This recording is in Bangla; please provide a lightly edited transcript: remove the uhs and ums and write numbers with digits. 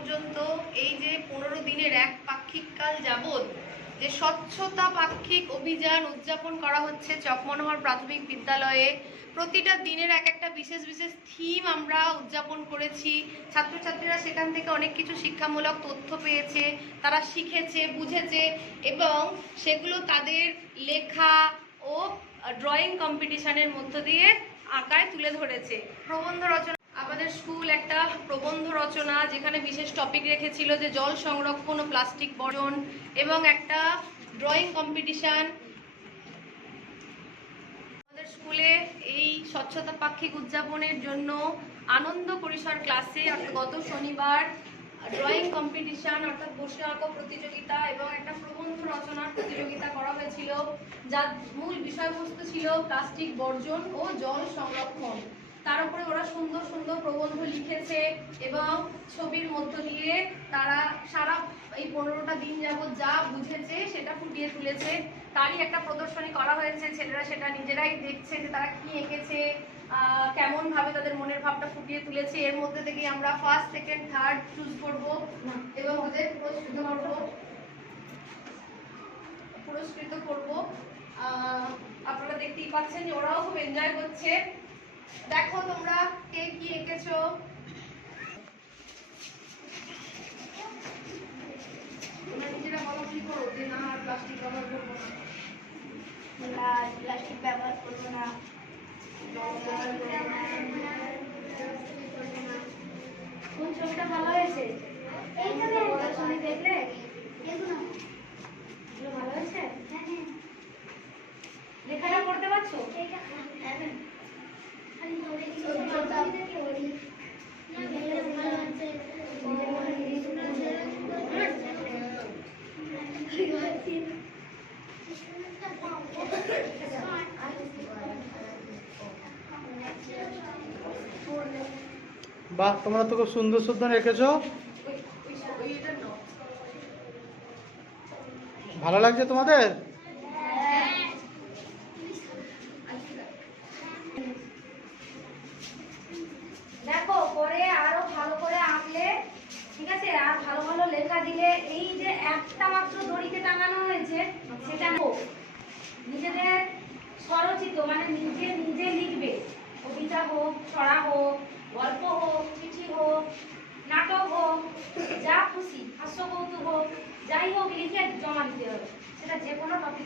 পর্যন্ত এই যে 15 দিনের এক পাক্ষিক কাল যাবৎ যে স্বচ্ছতা পাক্ষিক অভিযান উদযাপন করা হচ্ছে চকমনোহর প্রাথমিক বিদ্যালয়ে, প্রতিটা দিনের এক একটা বিশেষ বিশেষ থিম আমরা উদযাপন করেছি। ছাত্রছাত্রীরা সেখান থেকে অনেক কিছু শিক্ষামূলক তথ্য পেয়েছে, তারা শিখেছে, বুঝেছে এবং সেগুলো তাদের লেখা ও ড্রয়িং কম্পিটিশনের মধ্য দিয়ে আঁকায় তুলে ধরেছে। প্রবন্ধ রচনা, আমাদের স্কুল একটা প্রবন্ধ রচনা যেখানে বিশেষ টপিক রেখেছিল যে জল সংরক্ষণ ও প্লাস্টিক বর্জন, এবং একটা ড্রয়িং কম্পিটিশান। আমাদের স্কুলে এই স্বচ্ছতা পাক্ষিক উদযাপনের জন্য আনন্দ পরিসর ক্লাসে গত শনিবার ড্রয়িং কম্পিটিশান অর্থাৎ বসে আঁকো প্রতিযোগিতা এবং একটা প্রবন্ধ রচনার প্রতিযোগিতা করা হয়েছিল, যার মূল বিষয়বস্তু ছিল প্লাস্টিক বর্জন ও জল সংরক্ষণ। তার উপরে ওরা সুন্দর সুন্দর প্রবন্ধ লিখেছে এবং ছবির মধ্য দিয়ে তারা সারা এই 15টা দিন যাবৎ যা বুঝেছে সেটা ফুটিয়ে তুলেছে। তারই একটা প্রদর্শনী করা হয়েছে, ছেলেরা সেটা নিজেরাই দেখছে যে তারা কি এঁকেছে, কেমন ভাবে তাদের মনের ভাবটা ফুটিয়ে তুলেছে। এর মধ্যে থেকেই আমরা ফার্স্ট, সেকেন্ড, থার্ড চুজ করব এবং ওদের পুরস্কৃত করব। আপনারা দেখতেই পাচ্ছেন যে ওরাও খুব এনজয় করছে। দেখো তোমরা কে কি এঁকেছো। তোমরা নিজেরা বলাবলি করো যে না আর প্লাস্টিক ব্যবহার করবো না, প্লাস্টিক ব্যবহার করবো না। কোন ছবিটা ভালো হয়েছে? প্রদর্শনী দেখলে এগুলো ভালো হয়েছে? লেখাটা পড়তে পারছো? বাহ, তোমরা তো খুব সুন্দর সুন্দর রেখেছো, ভালো লাগছে তোমাদের? দেখো পরে আরো ভালো করে আঁকলে, ঠিক আছে, আর ভালো ভালো লেখা দিলে। এই যে একটা মাত্র দড়িতে টাঙানো হয়েছে সেটা নিজেদের স্বরচিত, মানে নিজে নিজে লিখবে। কবিতা হোক, ছড়া হোক, গল্প হোক, চিঠি হোক, নাটক হোক, যা খুশি, হাস্য কৌতুক হোক, যাই হোক লিখে জমা দিতে হবে। সেটা যে কোনো টপিক।